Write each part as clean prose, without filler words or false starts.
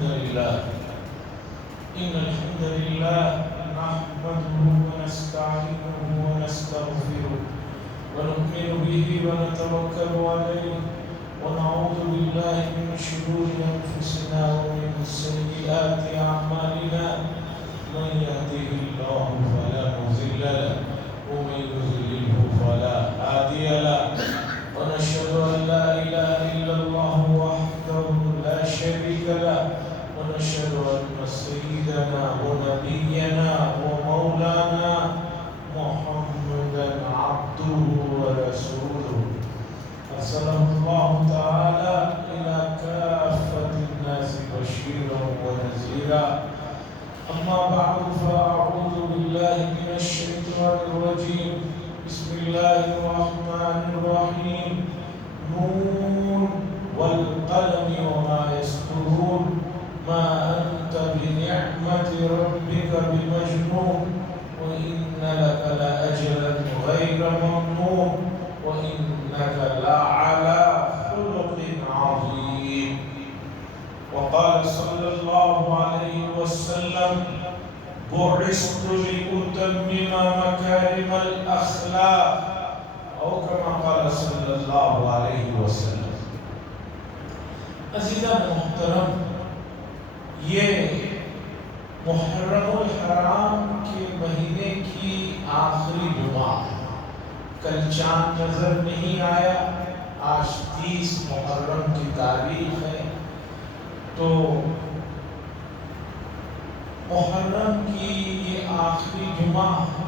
إن الحمد لله نحمده ونستعينه ونستغفره ونؤمن به ونتوكل عليه ونعوذ بالله من شرور أنفسنا ومن سيئات أعمالنا من يهده الله فلا مضل له ومن يضلله فلا هادي له ونشهد أن لا إله إلا الله وحده لا شريك له ونشهد أن سيدنا ونبينا ومولانا محمدا عبده ورسوله أرسله الله تعالى إلى كافة الناس بشيرا ونذيرا أما بعد فأعوذ بالله من الشيطان الرجيم بسم الله الرحمن الرحيم نون والقلم وما يسطرون ما أنت بنعمة ربك بمجنون وإن لك لأجرا غير ممنون وإنك لعلى خلق عظيم وقال صلى الله عليه وسلم بعثت لأتمم مكارم الأخلاق أو كما قال صلى الله عليه وسلم. عزیزان محترم، یہ محرم الحرام کے مہینے کی آخری جمعہ ہے. کل چاند نظر نہیں آیا، آج 30 محرم کی تاریخ ہے. تو محرم کی یہ آخری جمعہ ہے.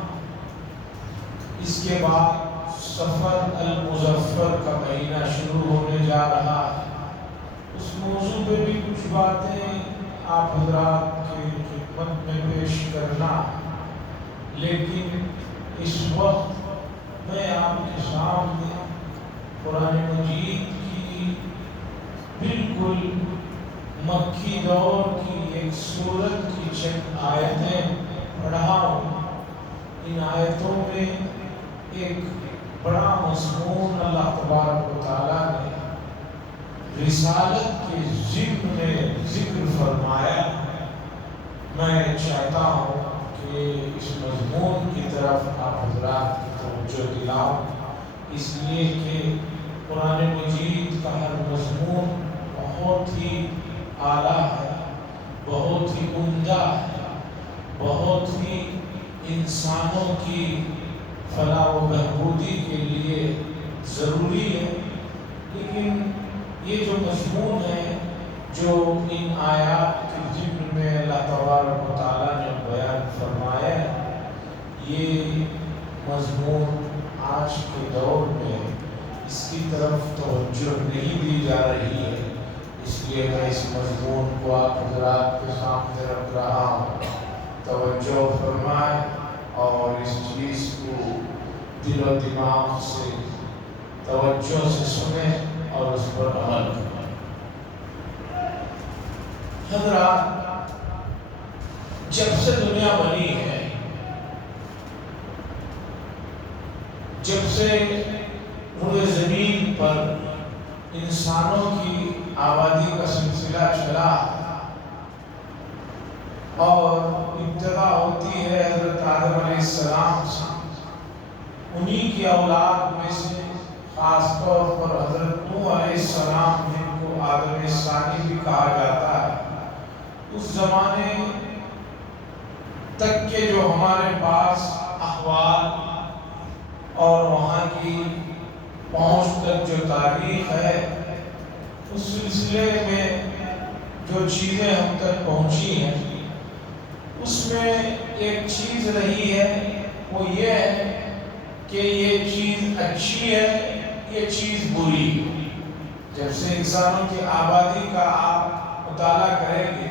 اس کے بعد سفر المظفر کا مہینہ شروع ہونے جا رہا ہے. اس موضوع پہ بھی کچھ باتیں آپ حضرات کی خدمت میں پیش کرنا، لیکن اس وقت میں آپ کے سامنے قرآن مجید کی بالکل مکی دور کی ایک سورت کی چند آیتیں پڑھا ہوں. ان آیتوں میں ایک بڑا مضمون اللہ تبارک و تعالیٰ نے رسالت کے ضمن میں ذکر فرمایا. میں چاہتا ہوں کہ اس مضمون کی طرف آپ حضرات کی توجہ دلاؤں، اس لیے کہ قرآن مجید کا ہر مضمون بہت ہی اعلیٰ ہے، بہت ہی عمدہ ہے، بہت ہی انسانوں کی فلاح و بہبودی کے لیے ضروری ہے. لیکن یہ جو مضمون ہے جو ان آیات کے ضمن میں اللہ تبارک و تعالیٰ نے بیان فرمایا ہے، یہ مضمون آج کے دور میں اس کی طرف توجہ نہیں دی جا رہی ہے. اس لیے میں اس مضمون کو آپ حضرات کے سامنے رکھ رہا ہوں. توجہ فرمائیں اور اس چیز کو دل و دماغ سے توجہ سے سنیں اور اس پر عمل کریں. حضرات، جب سے دنیا بنی ہے، جب سے روئے زمین پر انسانوں کی آبادی کا سلسلہ چلا اور ابتدا ہوتی ہے حضرت آدم علیہ السلام سے، انہی کی اولاد میں سے خاص طور پر حضرت نوح علیہ السلام جن کو آدم ثانی بھی کہا جاتا ہے، اس زمانے تک کے جو ہمارے پاس احوال اور وہاں کی پہنچ تک جو تاریخ ہے، اس سلسلے میں جو چیزیں ہم تک پہنچی ہیں، اس میں ایک چیز رہی ہے، وہ یہ ہے کہ یہ چیز اچھی ہے، یہ چیز بری. جب سے انسانوں کی آبادی کا آپ مطالعہ کریں گے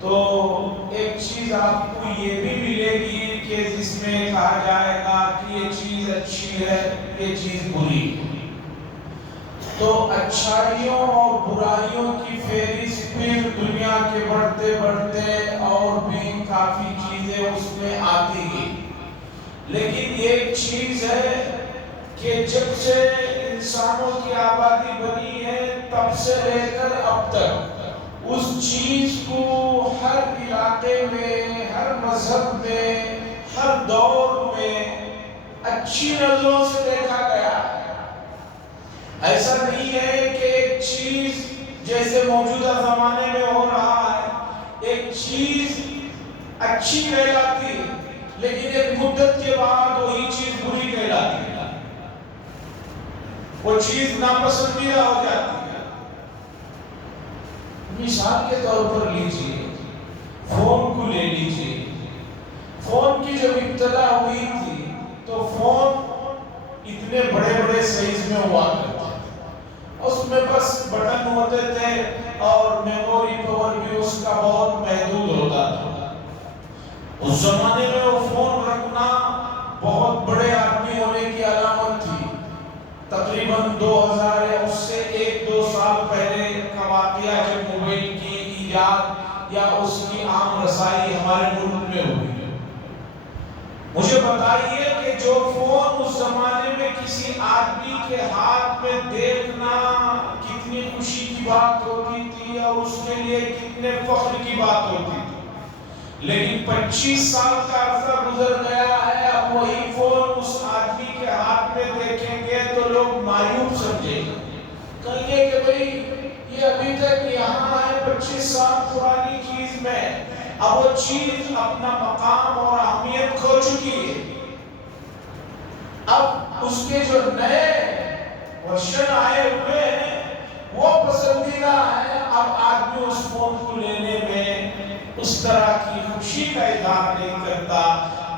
تو ایک چیز آپ کو یہ بھی ملے گی کہ جس میں کہا جائے گا کہ یہ چیز اچھی ہے، یہ چیز بری. تو اچھائیوں اور برائیوں کی فہرست پھر دنیا کے بڑھتے بڑھتے اور بھی کافی چیزیں اس میں آتی گئی. لیکن ایک چیز ہے کہ جب سے انسانوں کی آبادی بنی ہے تب سے لے کر اب تک اس چیز کو ہر علاقے میں، ہر مذہب میں، ہر دور میں اچھی نظروں سے دیکھا گیا ہے۔ ایسا نہیں ہے کہ ایک چیز جیسے موجودہ زمانے میں ہو رہا ہے، ایک چیز اچھی کہلاتی ہے لیکن ایک مدت کے بعد وہی چیز بری کہلاتی ہے، وہ چیز ناپسندیدہ ہو جاتی ہے۔ مثال کے طور پر لیجئے، فون کو لے لیجئے۔ فون کی جب ابتدا ہوئی تھی تو فون اتنے بڑے بڑے سائز میں ہوا کرتے تھے، اس میں بس بٹن ہوتے تھے اور میموری پاور بھی اس کا بہت محدود ہوتا تھا۔ اس زمانے میں وہ فون رکھنا بہت بڑے آدمی ہونے کی علامت تھی۔ تقریباً 2000 یا اس سے 1-2 سال پہلے کا واقعہ جب موبائل کی ایجاد یا اس کی عام رسائی ہمارے ملک میں ہوئی۔ مجھے بتائیے کہ جو فون اس زمانے میں کسی آدمی کے ہاتھ میں دیکھنا کتنی خوشی کی بات ہوتی تھی اور اس کے لیے کتنے فخر کی بات ہوتی تھی، لیکن 25 سال کا عرصہ گزر گیا ہے، اب وہی فون اس آدمی کے ہاتھ میں دیکھیں گے تو لوگ مایوب سمجھیں گے، کہیں گے کہ بھئی یہ ابھی تک یہاں ہے 25 سال پرانی چیز میں، اب وہ چیز اپنا مقام اور اہمیت کھو چکی ہے۔ اب اس کے جو نئے ورژن آئے ہوئے ہیں وہ پسندیدہ ہیں، اب آدمی اس فون کو لینے میں اس طرح کی خوشی کا اظہار نہیں کرتا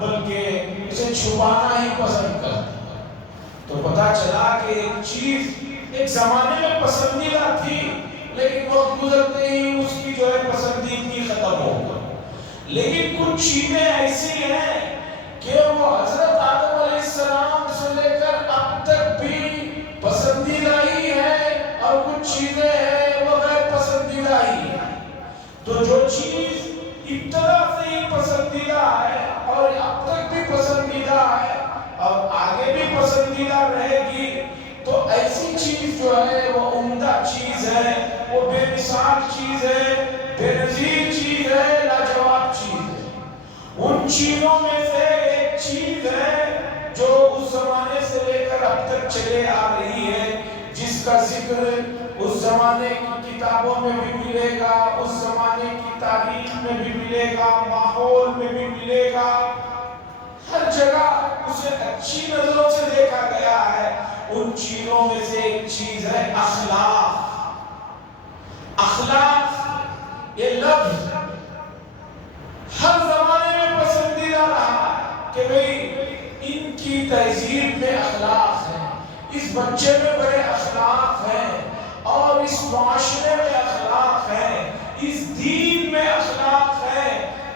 بلکہ اسے چھپانا ہی پسند کرتا۔ تو پتہ چلا کہ ایک چیز ایک زمانے میں پسندیدہ تھی لیکن وقت گزرتے ہی اس کی جو ہے پسندیدگی ختم ہو گئی۔ لیکن کچھ چیزیں ایسی ہیں کہ وہ حضرت آدم علیہ السلام سے لے کر اب تک بھی پسندیدہ ہی ہیں اور کچھ چیزیں ہیں وہ غیر پسندیدہ ہی ہیں۔ تو جو چیز ابتدا سے ہی پسندیدہ ہے اور اب تک بھی پسندیدہ ہے اور آگے بھی پسندیدہ رہے گی، تو ایسی چیز جو ہے وہ عمدہ چیز ہے، وہ بے مثال چیز ہے، بے نظیر چیز ہے، لاجواب چیز ہے۔ ان چیزوں میں سے ایک چیز ہے جو اس زمانے سے لے کر اب تک چلے آ رہی ہے، جس کا ذکر اس زمانے کی کتابوں میں بھی ملے گا، اس زمانے کی تاریخ میں بھی ملے گا، ماحول میں بھی ملے گا، ہر جگہ اسے اچھی نظروں سے دیکھا گیا ہے۔ ان چیزوں میں سے ایک چیز ہے اخلاق۔ اخلاق یہ لفظ ہر زمانے میں پسندیدہ رہا کہ بھئی ان کی تہذیب میں اخلاق ہے، اس بچے میں بڑے اخلاق ہیں اور اس معاشرے میں اخلاق ہے، اس دین میں اخلاق ہے۔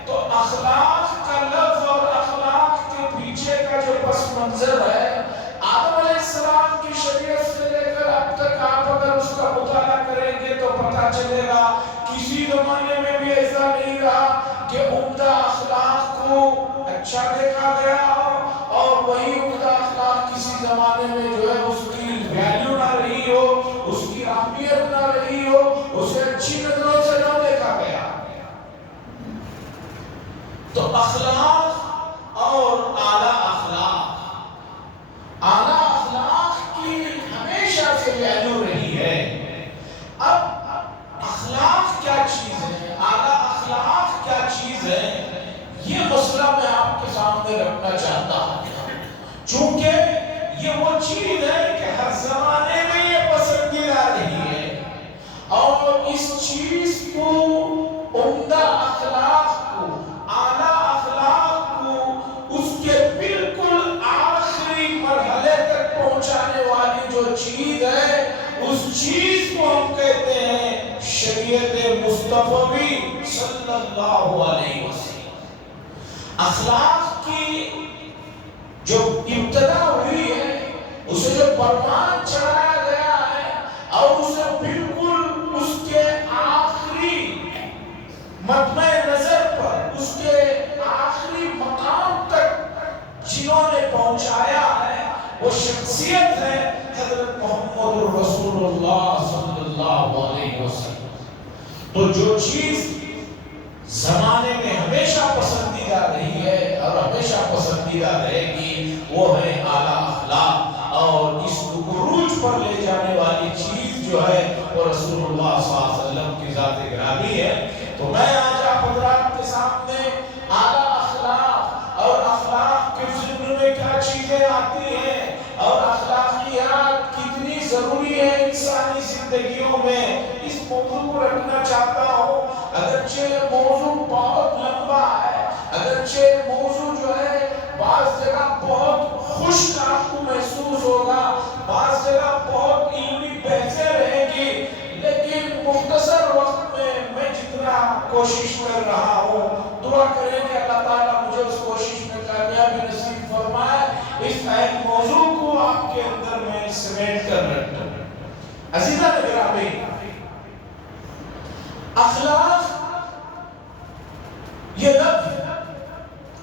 تو اخلاق کا لفظ اور اخلاق کے پیچھے کا جو پس منظر ہے، آدم علیہ السلام کی شریعت سے لے کر اب تک آپ اگر اس کا مطالعہ کریں گے تو پتہ چلے گا کسی زمانے میں بھی ایسا نہیں رہا کہ عمدہ اخلاق کو اچھا دیکھا گیا ہو اور وہی عمدہ اخلاق کسی زمانے میں جو ہے اس کی ویلیو نہ رہی ہو، اس کی اہمیت نہ رہی ہو، اسے اچھی نظروں سے نہ دیکھا گیا۔ تو اخلاق اور اعلیٰ اخلاق، اعلیٰ اخلاق کی ہمیشہ سے ویلیو رہی ہے۔ اب اخلاق کیا چیز ہے، اعلیٰ اخلاق کیا چیز ہے، یہ مسئلہ میں آپ کے سامنے رکھنا چاہتا ہوں، چونکہ یہ وہ چیز ہے کہ ہر زمانے میں یہ پسندیدہ رہی ہے اور اس چیز کو، عمدہ اخلاق کو، اعلیٰ اخلاق کو، اس کے بالکل آخری مرحلے تک پہنچانے والی جو چیز ہے، اس چیز کو ہم کہتے ہیں شریعت مصطفی صلی اللہ علیہ وسلم۔ اخلاق کی جو ابتدا ہوئی ہے، اسے جو پروان چڑھایا گیا ہے اور اسے بالکل اس کے آخری مطمع نظر پر، اس کے آخری مقام تک جنہوں نے پہنچایا ہے، وہ شخصیت ہے حضرت محمد رسول اللہ صلی اللہ علیہ وسلم۔ تو جو چیز زمانے میں ہمیشہ پسندیدہ رہی ہے اور ہمیشہ پسندیدہ رہے گی وہ ہے اعلیٰ اخلاق، اور اس کو عروج پر لے جانے والی چیز جو ہے وہ رسول اللہ صلی اللہ علیہ وسلم کی ذات گرامی ہے۔ تو میں آج آپ حضرات کے سامنے اعلیٰ اخلاق اور اخلاق کے ضمن میں کیا چیزیں آتی ہیں اور اخلاقیات کتنی ضروری ہے انسانی زندگیوں میں، اس موضوع کو رکھنا چاہتا ہوں۔ اگرچہ موضوع بہت لمبا ہے، اگرچہ موضوع جو ہے بعض جگہ بہت خشک آپ کو محسوس ہوگا، بعض جگہ بہت علمی بحثیں رہیں گی، لیکن مختصر وقت میں جتنا کوشش کر رہا ہوں، دعا کریں کہ اللہ تعالیٰ مجھے اس کوشش میں کامیابی نصیب فرمائے، اس اہم موضوع کو آپ کے اندر میں سمیٹ کر رکھتا ہوں۔ عزیزان گرامی، اخلاق یہ لفظ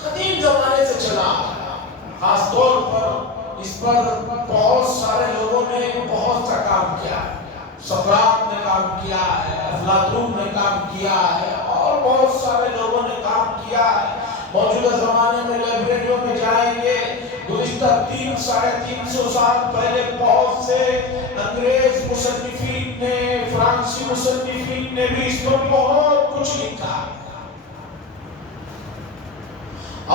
قدیم زمانے سے چلا آ رہا ہے، خاص طور پر اس پر بہت سارے لوگوں نے بہت سا کام کیا ہے۔ سقراط نے کام کیا ہے، افلاطون نے کام کیا ہے، اور بہت سارے لوگوں نے کام کیا ہے۔ موجودہ زمانے میں لائبریریوں میں جائیں گے، گزشتہ 300-350 سال پہلے بہت سے انگریز مصنفین نے، فرانسی مصنفین نے بھی اس پر بہت کچھ لکھا،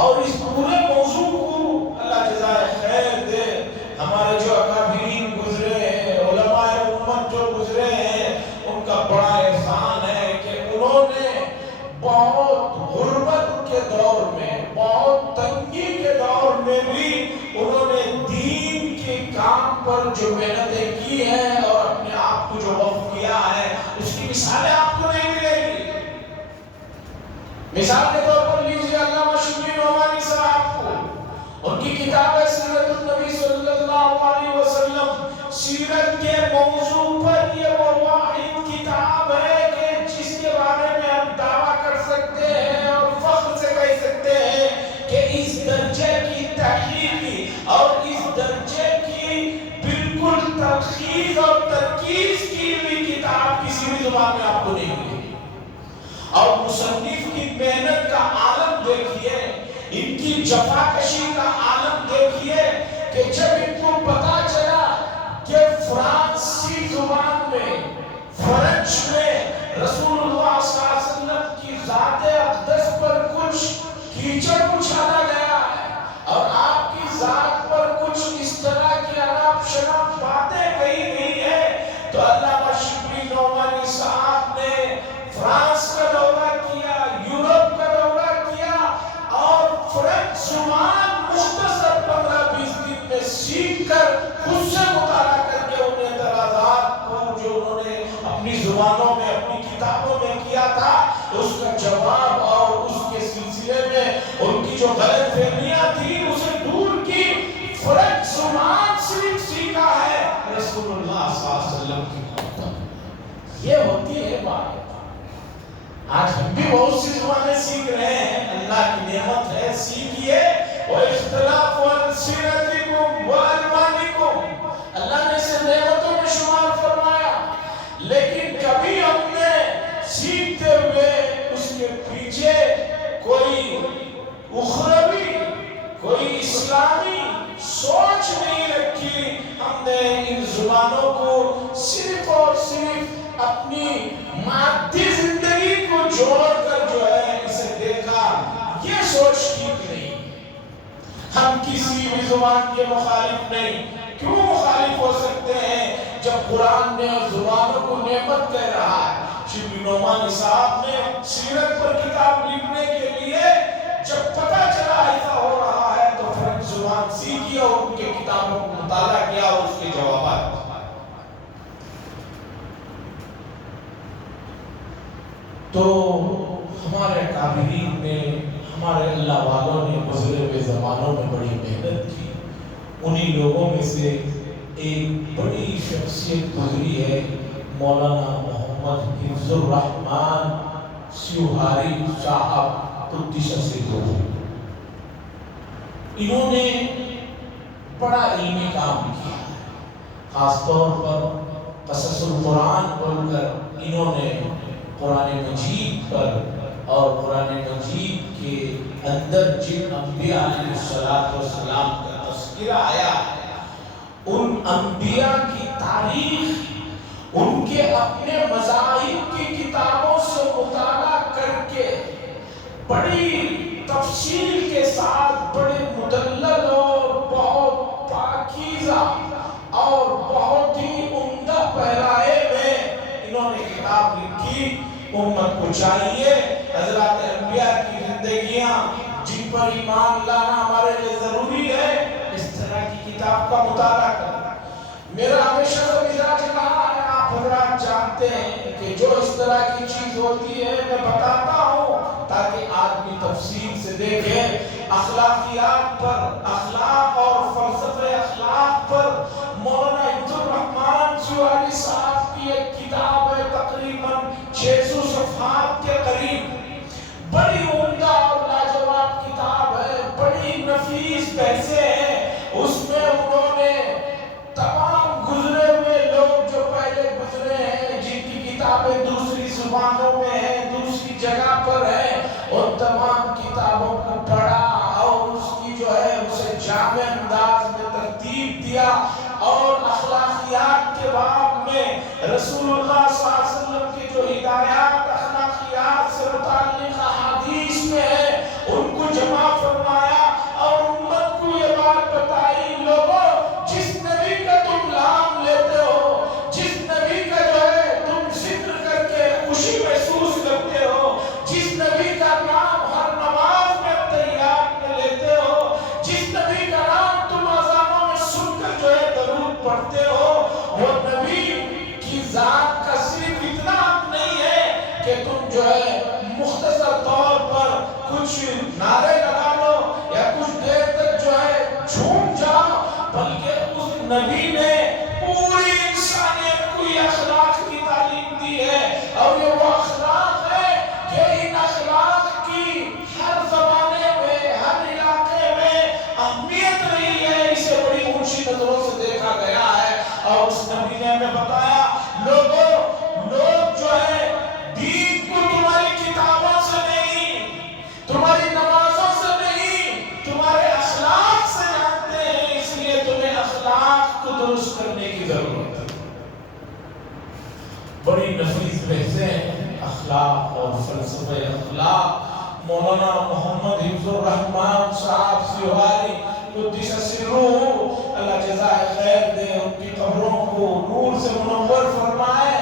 اور اس پورے موضوع کو اللہ جزائے خیر دے ہمارے جو اکابرین گزرے ہیں، علماء امت جو گزرے ہیں، ان کا بڑا احسان ہے کہ انہوں نے بہت غربت کے دور میں، بہت تنگی کے دور میں بھی انہوں نے دین کے کام پر جو محنتیں کی ہیں اور اپنے آپ کو جو وقف کیا ہے، اس کی مثالیں آپ کو نہیں ملیں گی۔ مثال کے طور پر لیجیے علامہ شبلی نعمانی صاحب کو، ان کی کتاب ہے سیرت النبی صلی اللہ علیہ وسلم۔ سیرت کے موضوع پر یہ وہ واحد کتاب ہے کہ جس کے بارے میں ہم دعویٰ کر سکتے ہیں اور فخر سے کہہ سکتے ہیں کہ اس درجے کی تحقیقی اور اس درجے کی بالکل تلخیص اور ترکیز کی ہوئی کتاب کسی بھی زبان میں آپ کو نہیں ملے گی۔ اور مصنف کی محنت کا عالم دیکھیے، ان کی جفاکشی کا عالم دیکھیے کہ جب ان کو پتا چلا کہ فرانسی زبان میں، فرنچ میں رسول اللہ صلی اللہ علیہ وسلم کی ذات اقدس پر کچھ کیچڑ اچھالا گیا ہے اور آپ کی ذات پر کچھ اس طرح کی عرب شراب باتیں کہی گئی ہیں، تو علامہ شبلی نعمانی صاحب نے فرانس کا دورہ کیا، یورپ کا دورہ کیا، اور فرنچ زبان مختصر 15-20 دن میں سیکھ کر خود سے مطالعہ کر کے انہیں اعتراضات کو جو انہوں نے اپنی زبانوں میں، اپنی کتابوں میں کیا تھا، اس کا جواب اور اس کے سلسلے میں ان کی جو غلط فہمیاں تھی اسے دور کی۔ فرنچ زبان صرف سیکھا ہے رسول اللہ صلی اللہ علیہ وسلم کی محبت۔ یہ ہوتی ہے بات۔ آج ہم بھی بہت سی زبانیں سیکھ رہے ہیں، اللہ کی نعمت ہے، سیکھیے۔ وَإِخْتِلَافُ أَلْسِنَتِكُمْ وَأَلْوَانِكُمْ، اللہ نے اسے نعمتوں میں شمار فرمایا، لیکن کبھی ہم نے سیکھتے ہوئے اس کے پیچھے کوئی اخروی، کوئی اسلامی سوچ نہیں رکھی۔ ہم نے ان زبانوں کو صرف اور صرف اپنی مادی زندگی کو جوڑ کر جو ہے اسے دیکھا، یہ سوچ ٹھیک نہیں۔ ہم کسی بھی زبان کے مخالف نہیں۔ کیوں مخالف ہو سکتے ہیں جب قرآن نے زبانوں کو نعمت کہہ رہا ہے؟ شبلی نعمانی صاحب نے سیرت پر کتاب لکھنے کے لیے جب پتہ چلا ایسا ہو رہا ہے تو فرنچ زبان سیکھی اور ان کے کتابوں کو مطالعہ کیا اور اس کے جوابات۔ تو ہمارے اکابرین نے، ہمارے اللہ والوں نے گزرے ہوئے زمانوں میں بڑی محنت کی۔ انہی لوگوں میں سے ایک بڑی شخصیت گزری ہے مولانا محمد حفظ الرحمن سیوہاری صاحب قدس سرہ۔ انہوں نے بڑا علمی کام کیا، خاص طور پر قصص القرآن پڑھ کر انہوں نے قرآن مجید پر اور قرآن مجید کے اندر جن انبیاء علیہ السلام کا تذکرہ آیا ہے، ان انبیاء کی تاریخ ان کے اپنے مذاہب کی کتابوں سے مطالعہ کر کے بڑی تفصیل کے ساتھ بڑے مدلل اور بہت پاکیزہ اور بہت ہی عمدہ پہرائے میں انہوں نے کتاب لکھی۔ امت کو چاہیے حضرات انبیاء کی زندگیاں جن پر ایمان لانا ہمارے لیے ضروری ہے، اس طرح کی کتاب کا مطالعہ کرنا۔ میرا ہمیشہ سے مزاج رہا ہے، آپ حضرات جانتے ہیں کہ جو اس طرح کی چیز ہوتی ہے میں بتاتا ہوں تاکہ آدمی تفصیل سے دیکھے۔ اخلاقیات پر، اخلاق اور فلسفہ اخلاق پر مولانا عبد الرحمن سواری صاحب کی ایک کتاب ہے، تقریباً 600 صفحات کے قریب، بڑی عمدہ اور لاجواب کتاب ہے، بڑی نفیس بحثیں ہیں۔ اس میں انہوں نے تمام گزرے ہوئے لوگ جو پہلے گزرے ہیں، جن کی کتابیں دوسری زبانوں میں ہیں، دوسری جگہ پر ہیں، ان تمام کتابوں کو پڑھا اور اس کی جو ہے اسے جامع انداز میں ترتیب دیا، اور اخلاقیات کے باب میں رسول اللہ صلی اللہ علیہ وسلم کی جو ہدایات اخلاقیات سے متعلق احادیث میں ہے ان کو جمع فرمایا اور امت کو یہ بات بتائی، لوگوں جس نبی کا تم نام لیتے ہو، جس نبی کا جو ہے تم ذکر کر کے خوشی محسوس کرتے ہو، جس نبی کا نام ہر نماز میں تحیات میں لیتے ہو، جس نبی کا نام تم اذانوں میں سن کر جو ہے درود پڑھتے ہو، وہ نبی کی ذات کا صرف اتنا حق نہیں ہے کہ تم جو ہے مختصر طور پر کچھ نعرے لگا لو یا کچھ دیر تک جو ہے جھوم جاؤ، بلکہ اس نبی نے پوری انسانیت کو یہ اخلاق کی تعلیم دی ہے، اور یہ وہ اخلاق ہے کہ ان اخلاق کی ہر زمانے میں ہر علاقے میں اہمیت رہی ہے، اسے بڑی اونچی نظروں سے دیکھا گیا ہے۔ اور اس نبی نے ہمیں بتایا، لوگ جو ہے دین کو تمہاری کتابوں سے نہیں، تمہاری نمازوں سے نہیں، تمہارے اخلاق سے جانتے ہیں، اس لیے تمہیں اخلاق کو درست کرنے کی ضرورت ہے۔ بڑی نفیس بحثیں اخلاق اور فلسفہ اخلاق مولانا محمد حفظ الرحمن صاحب سیواری قدس سرہ، اللہ جزائے خیر دے، ان کی قبروں کو نور سے منور فرمائے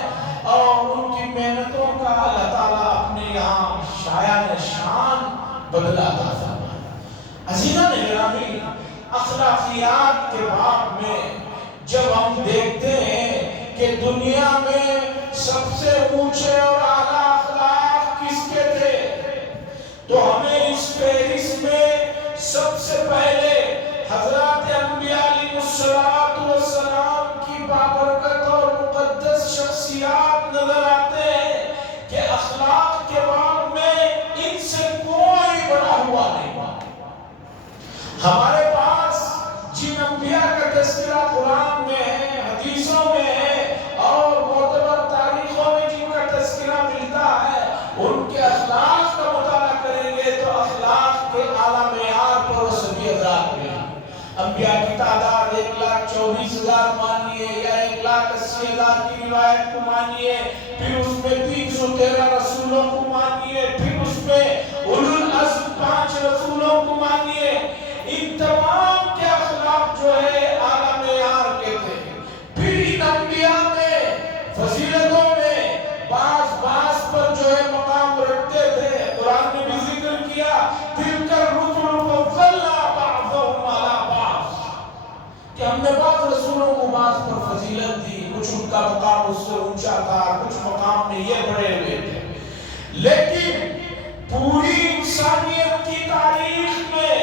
اور ان کی محنتوں کا اللہ تعالیٰ اپنے یہاں شایان شان بدلا عطا فرمائے۔ عزیزان گرامی، اخلاقیات کے باب میں جب ہم دیکھتے ہیں کہ دنیا میں سب سے اونچے اور اعلیٰ اخلاق کس کے تھے، تو ہمیں اس فہرست میں سب سے پہلے حضرات انبیاء علیہ السلام کی بابرکت اور مقدس شخصیات نظر آتے ہیں کہ اخلاق کے باب میں ان سے کوئی بڑا ہوا نہیں۔ ہمارے پاس جن انبیاء کا تذکرہ قرآن میں ہے، حدیثوں میں ہے اور معتبر تاریخوں میں جن کا تذکرہ ملتا ہے، ان کے اخلاق کا مطالعہ کریں گے تو اخلاق کے اعلیٰ معیار پر وہ سبھی حضرات میں انبیاء کی تعداد 1,24,000 مانیے یا 1,80,000 کی روایت کو مانیے، پھر اس میں 313 رسولوں کو مانیے، پھر اس میں اولو العزم 5 رسولوں کو مانیے، ان تمام کے اخلاق جو ہے اعلیٰ معیار کے تھے۔ پھر ان انبیاء میں فضیلتوں میں بعض پر جو ہے مقام رکھتے تھے، قرآن نے بھی ذکر کیا تِلْكَ الرُّسُلُ فَضَّلْنَا بَعْضَهُمْ عَلَىٰ بَعْضٍ، کہ ہم نے بعض رسولوں کو بعض پر فضیلت دی، کچھ ان کا مقام اس سے اونچا تھا، کچھ مقام میں یہ بڑے ہوئے تھے، لیکن پوری انسانیت کی تاریخ میں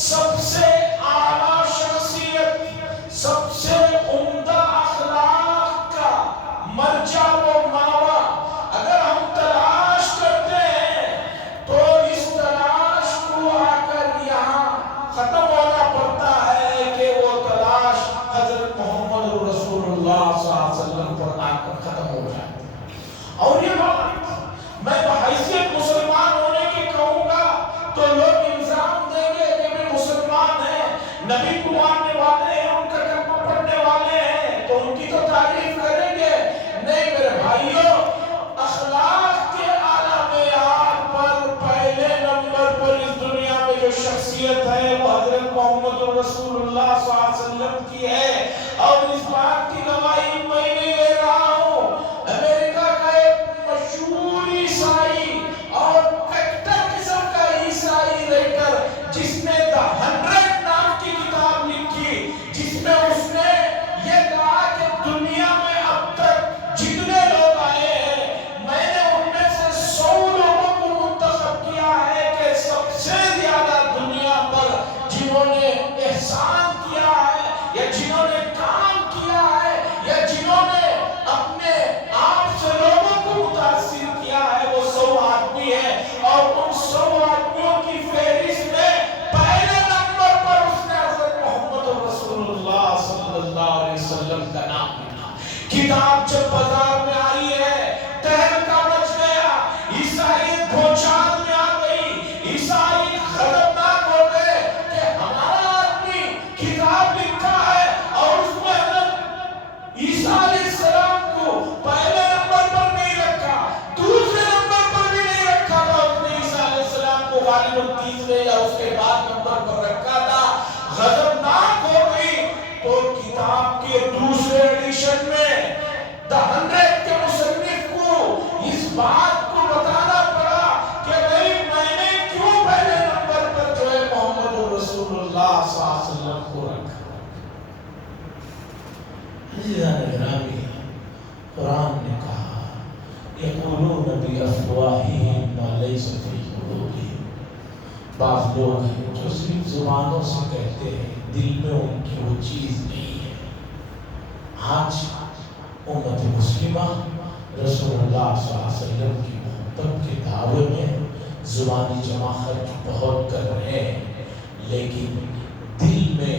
سب سے اعلیٰ شخصیت، سب سے عمدہ اخلاق کا مرجع و ماوا اگر ہم تلاش کرتے ہیں تو اس تلاش کو آ کر یہاں ختم ہونا پڑتا ہے کہ وہ تلاش حضرت محمد رسول اللہ صلی اللہ علیہ وسلم پر آ کر ختم ہو جاتی ہے۔ اور یہ بات کی ہے، اور اس بات کی گواہی میں نہیں لے رہا ہوں۔ امریکہ کا ایک مشہور عیسائی اور کٹر قسم کا عیسائی رائٹر جس نے The 100 نام کی کتاب لکھی، جس میں اس نے یہ کہا کہ دنیا میں اب تک جتنے لوگ آئے ہیں میں نے ان میں سے 100 لوگوں کو منتخب کیا ہے کہ سب سے زیادہ دنیا پر جنہوں نے احسان کیا ہے یا جنہوں نے کام کیا ہے یا جنہوں نے اپنے آپ سے لوگوں کو متاثر کیا ہے وہ 100 آدمی ہیں، اور ان 100 آدمیوں کی فہرست میں پہلے نمبر پر اس نے حضرت محمد رسول اللہ صلی اللہ علیہ وسلم کا نام لکھا۔ کتاب جب بازار میں آئی ہے تہلکہ مچ گیا، عیسائیت بھوچال میں آ گئی، عیسائی خطرناک ہو گئے کہ ہمارا آدمی کتاب لکھا ہے اور اس میں حضرت عیسیٰ علیہ السلام کو پہلے نمبر پر نہیں رکھا، دوسرے نمبر پر بھی نہیں رکھا تھا، اس نے عیسیٰ علیہ السلام کو غالباً تیسرے یا اس کے بعد نمبر پر رکھا تھا۔ غضبناک ہو گئی تو کتاب کے دوسرے ایڈیشن میں The 100 کے مصنف کو اس بات کو بتانا پڑا کہ بھئی میں نے کیوں پہلے نمبر پر جو ہے محمد رسول اللہ صلی اللہ علیہ وسلم کو رکھا۔ عزیزان گرامی، قرآن نے کہا یقولون بافواہہم ما لیس فی قلوبہم، بعض لوگ ہیں جو صرف زبانوں سے کہتے ہیں دل میں ان کی وہ چیز نہیں ہے۔ آج امت مسلمہ رسول اللہ صلی اللہ علیہ وسلم کی محبت کے دعوے میں زبانی جمع خرچ بہت کر رہے ہیں، لیکن دل میں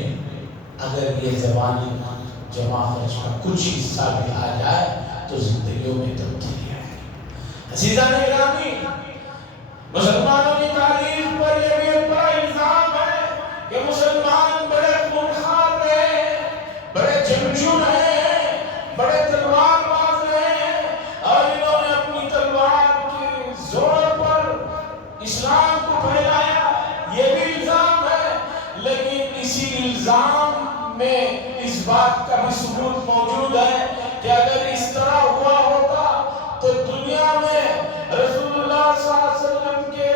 اگر یہ زبانی جمع خرچ کا کچھ حصہ بھی آ جائے تو زندگیوں میں تبدیلی آئے۔ عزیزان گرامی، مسلمانوں کی تاریخ پر یہ بھی ایک بڑا الزام ہے کہ مسلمان بڑے خونخوار رہے ہیں، بڑے جنگجو رہے ہیں، بڑے تلوار باز رہے ہیں، اور انہوں نے اپنی تلوار کے زور پر اسلام کو پھیلایا، یہ بھی الزام ہے۔ لیکن اسی الزام میں اس بات کا بھی ثبوت موجود ہے کہ اگر اس طرح ہوا ہوتا تو دنیا میں رسول اللہ صلی اللہ علیہ وسلم کے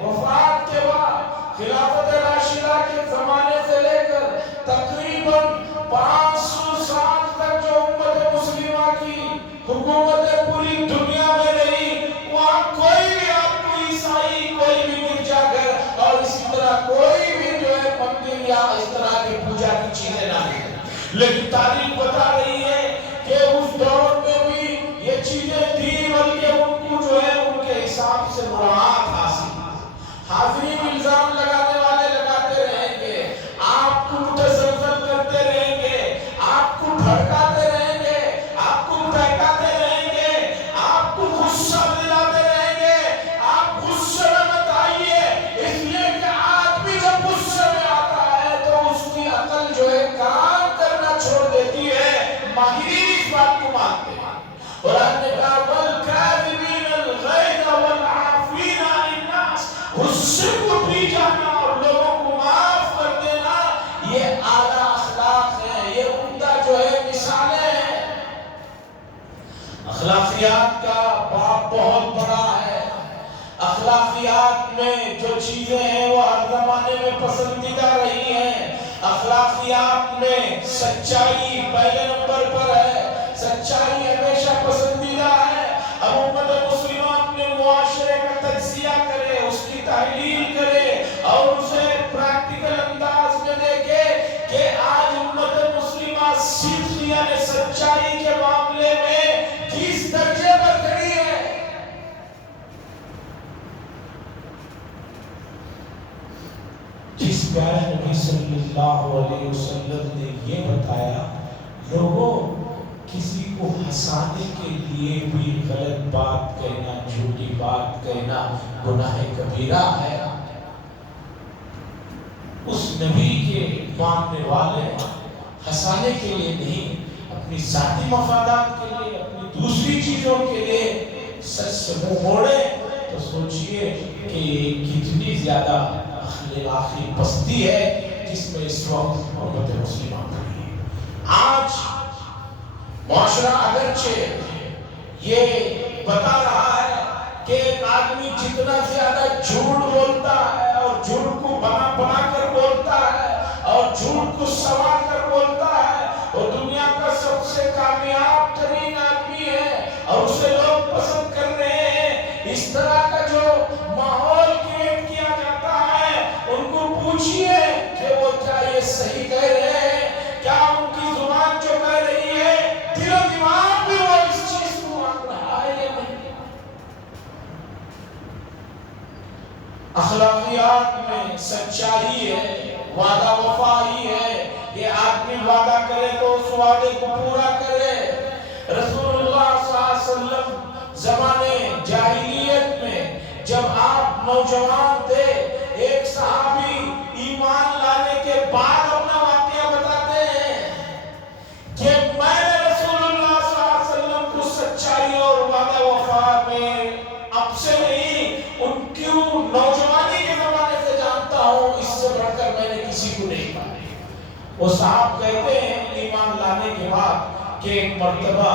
وفات کے بعد خلافت راشدہ کے زمانے سے لے کر تقریباً 500 سال تک جو امت مسلمہ کی حکومت پوری دنیا میں رہی، وہاں کوئی بھی آپ کو عیسائی، کوئی بھی گرجا گھر اور اسی طرح کوئی بھی جو ہے مندر یا اس طرح کی پوجا کی چیزیں نہ ہیں۔ لیکن تاریخ بتا رہی ہے کہ اس دور میں بھی یہ چیزیں تھی، بلکہ ان کو جو ہے ان کے حساب سے مراعات حاصل۔ حاضرین الزام لگانے والے لگاتے رہیں گے، آپ کو متزلزل کرتے رہیں گے، آپ کو بھڑکاتے رہیں گے، آپ کو بہکاتے رہیں گے، آپ کو غصہ دلاتے رہیں گے۔ آپ غصے میں مت آئیے، اس لیے کہ آدمی جب غصے میں آتا ہے تو اس کی عقل جو ہے کام کرنا چھوڑ دیتی ہے۔ ماہرین اس بات کو مانتے ہیں۔ قرآن نے کہا وَالْكَاظِمِينَ الْغَيْظَ وَالْعَافِينَ عَنِ النَّاسِ، غصے کو پی جانا اور لوگوں کو معاف کر دینا، یہ اعلیٰ اخلاق ہیں، یہ عمدہ جو ہے مثالیں ہیں۔ اخلاقیات کا باب بہت بڑا ہے۔ اخلاقیات میں جو چیزیں ہیں وہ ہر زمانے میں پسندیدہ رہی ہیں۔ اخلاقیات میں سچائی پہلے نمبر پر ہے، سچائی ہمیشہ پسندیدہ ہے۔ اب امت مسلمہ اپنے معاشرے کا تجزیہ کرے، اس کی تحلیل کرے اور اسے پریکٹیکل انداز میں دیکھے کہ آج امت مسلمہ صدق یعنی سچائی کے معاملے میں کس درجے پر کھڑی ہے۔ جس پیارے نبی صلی اللہ علیہ وسلم نے یہ بتایا، لوگوں کسی کو ہنسانے کے لیے بھی غلط بات کہنا، جھوٹی بات کہنا گناہ کبیرہ ہے۔ اس نبی کے ماننے والے ہنسانے کے لیے نہیں، اپنی ذاتی مفادات کے لیے، اپنی دوسری چیزوں کے لیے سچ سے منہ موڑے تو سوچئے کہ یہ کتنی زیادہ اخلاقی پستی ہے جس میں اس وقت امت مسلمہ پڑی ہے۔ آج معاشرہ اگرچہ یہ بتا رہا ہے کہ ایک آدمی جتنا زیادہ جھوٹ بولتا ہے اور جھوٹ کو بنا بنا کر بولتا ہے اور جھوٹ کو سوار کر بولتا ہے وہ دنیا کا سب سے کامیاب ترین آدمی ہے اور اسے لوگ پسند کر رہے ہیں. اس طرح کا جو ماحول کریٹ کیا جاتا ہے ان کو پوچھئے کہ وہ کیا یہ صحیح کہہ رہے ہیں؟ کیا ان کی زبان جو کہہ رہی ہے دل و دماغ میں وہ اس چیز کو مان رہا ہے یا نہیں؟ اخلاقیات میں سچائی ہے، وعدہ وفائی ہے. یہ آدمی وعدہ کرے تو اس وعدے کو پورا کرے. رسول اللہ صلی اللہ علیہ وسلم زمانے جاہلیت میں جب آپ نوجوان تھے ایک صحابی ایمان لانے کے بعد اپنا واقعہ بتاتے ہیں کہ میں نے رسول اللہ صلی اللہ علیہ وسلم کو سچائی اور وعدہ وفا میں اب سے نہیں ان کیوں نوجوانی کے زمانے سے جانتا ہوں، اس سے بڑھ کر میں نے کسی کو نہیں پایا. وہ صاحب کہتے ہیں ایمان لانے کے بعد کہ ایک مرتبہ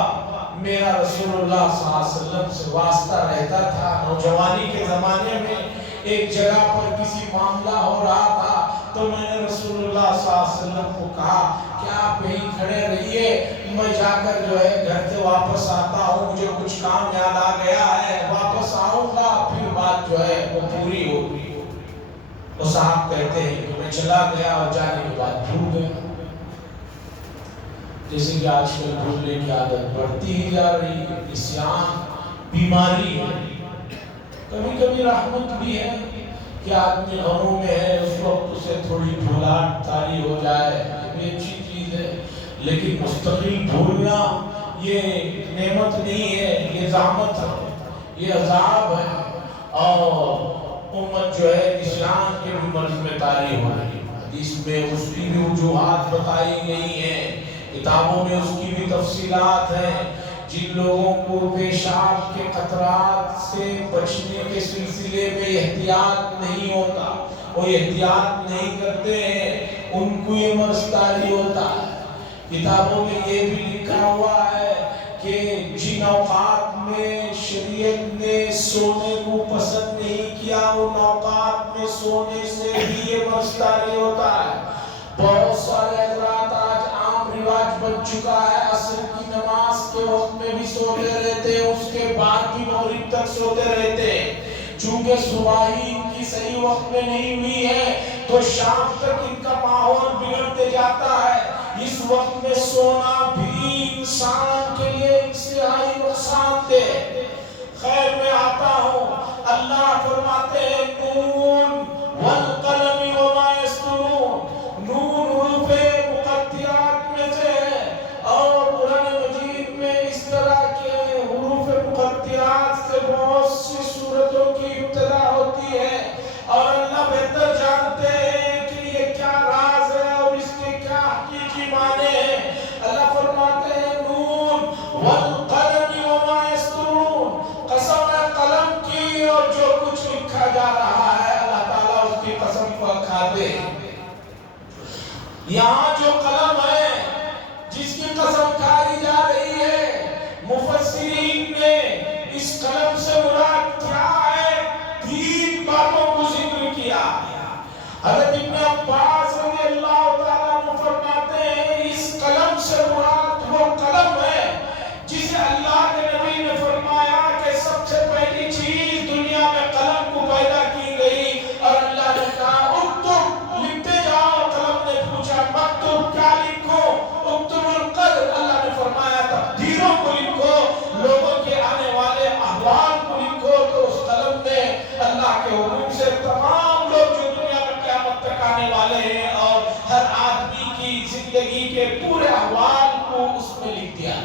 میرا رسول اللہ صلی اللہ علیہ وسلم سے واسطہ رہتا تھا. نوجوانی کے زمانے میں ایک جگہ پر کسی معاملہ ہو رہا تھا تو میں نے رسول اللہ صلی اللہ علیہ وسلم کو کہا کہ آپ یہیں کھڑے رہیے، میں جا کر جو ہے گھر سے واپس آتا ہوں، مجھے کچھ کام یاد آ گیا ہے، واپس آؤں گا پھر بات جو ہے وہ پوری ہوگی. وہ صاحب کہتے ہیں کہ میں چلا گیا اور جانے کے بعد بھول گیا. جیسے کہ آج کل بھولنے کی عادت بڑھتی ہی جا رہی ہے. نسیان بیماری ہے، کبھی کبھی رحمت بھی ہے کہ آدمی غموں میں ہے اس وقت اسے تھوڑی بھولاٹ طاری ہو جائے، یہ بھی اچھی چیز ہے. لیکن مستقل بھولنا یہ نعمت نہیں ہے، یہ زحمت ہے، یہ عذاب ہے. اور امت جو ہے نسیان کے بھی مرض میں طاری ہو رہی ہے. حدیث میں اس کی بھی وجوہات بتائی گئی ہیں، کتابوں میں اس کی بھی تفصیلات ہیں. جن لوگوں کو پیشاب کے قطرات سے بچنے کے سلسلے میں احتیاط نہیں ہوتا، وہ احتیاط نہیں کرتے ہیں، ان کو یہ مرض طاری ہوتا ہے. کتابوں میں یہ بھی لکھا ہوا ہے کہ جن اوقات میں شریعت نے سونے کو پسند نہیں کیا ان اوقات میں سونے سے بھی یہ مرض طاری ہوتا ہے. بہت سارے حضرات آج عام رواج بن چکا ہے، عصر کی نماز کے وقت میں بھی سوتے رہتے ہیں، اس کے بعد بھی مغرب تک سوتے رہتے ہیں. چونکہ صباحی ان کی صحیح وقت میں نہیں ہوئی ہے تو شام تک ان کا ماحول بگڑتے جاتا ہے. اس وقت میں سونا بھی انسان کے لیے انتہائی نقصان دہ. خیر میں آتا ہوں، اللہ فرماتے ہیں نون والقلم وما یسطرون. نون حروف مقطعات میں سے ہے اور قرآن مجید میں اس طرح کے حروف مقطعات سے بہت سی سورتوں کی ابتدا ہوتی ہے اور اللہ بہتر جانتے ہیں کہ یہ کیا راز ہے اور اس کے کیا حقیقی معنی ہیں. اللہ فرماتے ہیں نون والقلم وما یسطرون، قسم ہے قلم کی اور جو کچھ لکھا جا رہا ہے. اللہ تعالیٰ اس کی قسم کو کھاتے ہیں. یہاں جو قلم ہے جس کی قسم کھائی جا رہی ہے، مفسرین نے اس قلم سے مراد کیا ہے 3 باتوں کو ذکر کیا. حضرت ابن عباس رضی اللہ تعالیٰ عنہ فرماتے ہیں اس قلم سے مراد وہ قلم ہے جسے اللہ کے نبی نے فرمایا کہ سب سے پہلی چیز دنیا میں قلم کو پیدا کی گئی اور اللہ نے کہا اکتب، لکھتے جاؤ. قلم نے پوچھا مکتوب کیا لکھوں؟ اکتب القدر. اللہ نے فرمایا تقدیروں کو لکھو، لوگوں کے آنے والے احوال کو لکھو. تو اس قلم نے اللہ کے حکم سے تمام لوگ جو دنیا میں قیامت تک آنے والے ہیں اور ہر آدمی کی زندگی کے پورے احوال کو اس میں لکھ دیا.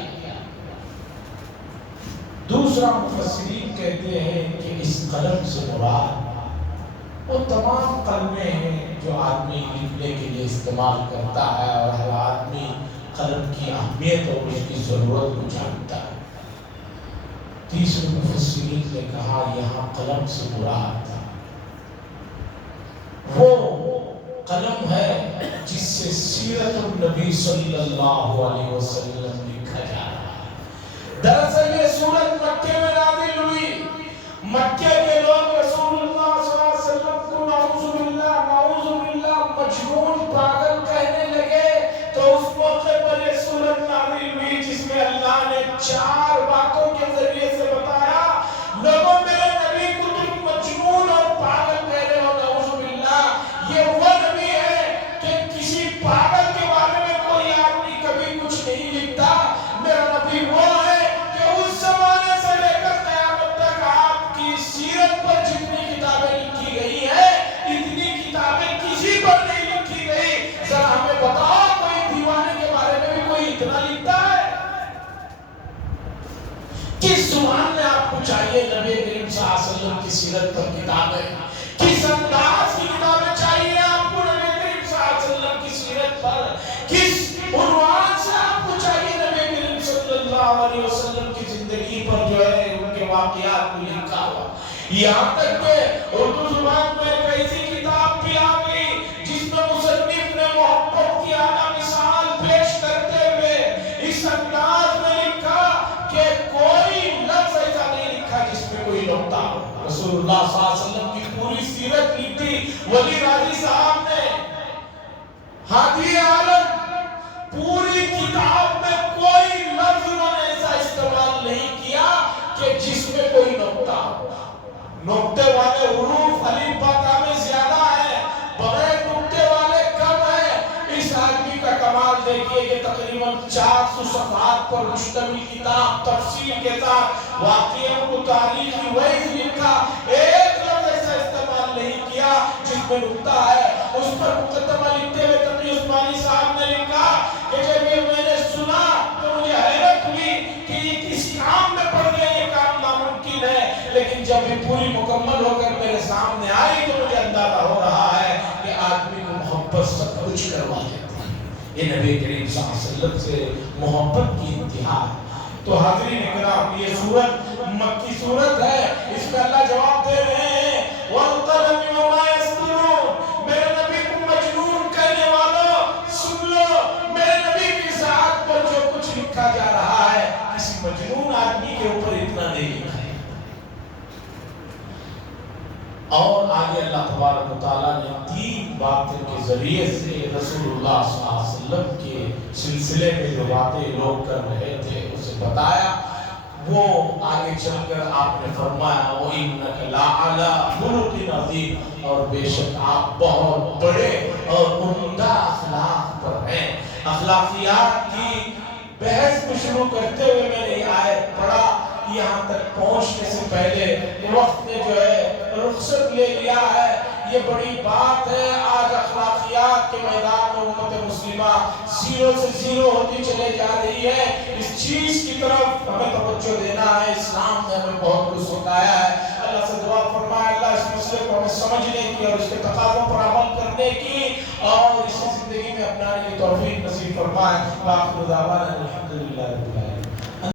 دوسرا مفسرین کہتے ہیں کہ اس قلم سے مراد وہ تمام قلمیں ہیں جو آدمی لکھنے کے لیے استعمال کرتا ہے اور ہر آدمی قلم کی اہمیت اور اس کی ضرورت کو جانتا ہے. تیسرے مفسرین نے کہا یہاں قلم سے مراد وہ قلم ہے جس سے سیرت النبی صلی اللہ علیہ وسلم لکھا جا رہا ہے۔ دراصل یہ سورت مکے میں نازل ہوئی، مکے کے لوگ رسول اللہ صلی اللہ علیہ وسلم کو نعوذ باللہ مجنون پاگل کہنے لگے، تو اس موقع پر یہ سورت نازل ہوئی جس میں اللہ نے 4 باتوں کے ذریعے سے بتایا، لوگوں میرے نبی کو تم مجنون اور پاگل کہہ رہے ہو، نعوذ باللہ۔ یہ وہ نبی ہے کہ کسی پاگل کے بارے میں کوئی آدمی کبھی کچھ نہیں لکھتا، میرا نبی وہ ہے کہ اس زمانے سے لے کر قیامت تک آپ کی سیرت پر جتنی کتابیں لکھی گئی ہیں، اتنی کتابیں کسی پر نہیں لکھی گئی۔ ذرا ہمیں بتاؤ کوئی دیوانے کے بارے میں بھی کوئی اتنا لکھتا ہے؟ کس زبان میں آپ کو چاہیے نبی کریم صلی اللہ علیہ وسلم کی سیرت پر کتابیں؟ کس انداز کی کتابیں چاہیے آپ کو نبی کریم صلی اللہ علیہ وسلم کی سیرت پر؟ کس عنوان سے آپ کو چاہیے نبی کریم صلی اللہ علیہ وسلم کی زندگی پر جو ہے ان کے واقعات کو لکھا ہوا؟ یہاں تک کہ اردو زبان میں ایک ایسی کتاب بھی آ گئی جس میں مصنف نے محبت کی اعلیٰ مثال پیش کرتے ہوئے اس انداز میں لکھا کہ کوئی لفظ ایسا نہیں لکھا جس میں کوئی نقطہ ہو۔ رسول اللہ صلی اللہ علیہ وسلم کی پوری سیرت لکھی ولی راضی صاحب نے، ہادی عالم، پوری کتاب میں کوئی لفظ انہوں نے ایسا استعمال نہیں کیا کہ جس میں کوئی نقطہ ہو۔ نقطے والے حروف الف با تا میں زیادہ ہے، بغیر نقطے والے کم ہے۔ اس آدمی کا کمال دیکھیے کہ تقریباً 400 صفحات پر مشتمل کتاب تفصیل کے ساتھ واقعوں کو تاریخی وحی لکھا، ایک لفظ ایسا استعمال نہیں کیا جس میں نقطہ ہے۔ اس پر مقدمہ لکھتے ہوئے تقی عثمانی صاحب نے لکھا کہ جب یہ میں نے سنا تو مجھے حیرت ہوئی کہ یہ کس کام میں پڑ گئے، یہ کام ناممکن ہے، لیکن جب یہ پوری مکمل ہو کر میرے سامنے آئی تو مجھے اندازہ ہو رہا ہے کہ آدمی کو محبت سب کچھ کروا دیتی ہے۔ یہ نبی کریم صلی اللہ علیہ وسلم سے محبت کی انتہا ہے۔ تو حاضرین اکرام، یہ سورت مکی سورت ہے، اس میں اللہ جواب دے رہے ہیں وَالْقَلَمِ وَمَا يَسْطُرُونَ، میرے نبی کو مجنون کہنے والوں سن لو، میرے نبی کی ذات پر جو کچھ لکھا جا رہا ہے کسی مجنون آدمی کے اوپر اتنا نہیں لکھا ہے۔ اور آگے اللہ تبارک و تعالیٰ نے 3 باتوں کے ذریعے سے رسول اللہ صلی اللہ علیہ وسلم کے سلسلے میں جو باتیں لوگ کر رہے تھے اسے بتایا۔ وہ آگے چل کر آپ نے فرمایا وَإِنَّكَ لَعَلَىٰ خُلُقٍ عَظِيمٍ، اور بے شک آپ بہت بڑے اور عمدہ اخلاق پر ہیں۔ اخلاقیات کی بحث کو شروع کرتے ہوئے میں نے یہ آیت پڑھا، یہاں تک پہنچنے سے پہلے وقت نے جو ہے رخصت لے لیا ہے۔ یہ بڑی بات ہے، آج اخلاقیات کے میدان میں امت مسلمہ 0 سے 0 ہوتی چلے جا رہی ہے۔ اس چیز کی طرف ہمیں توجہ دینا ہے، اسلام نے ہمیں بہت کچھ سکھایا ہے۔ اللہ سے دعا فرمائے اللہ اس مسئلے کو ہمیں سمجھنے کی اور اس کے تقاضوں پر عمل کرنے کی اور اس کی زندگی میں اپنانے کی توفیق نصیب فرمائے۔ وآخر دعوانا الحمدللہ رب العالمین۔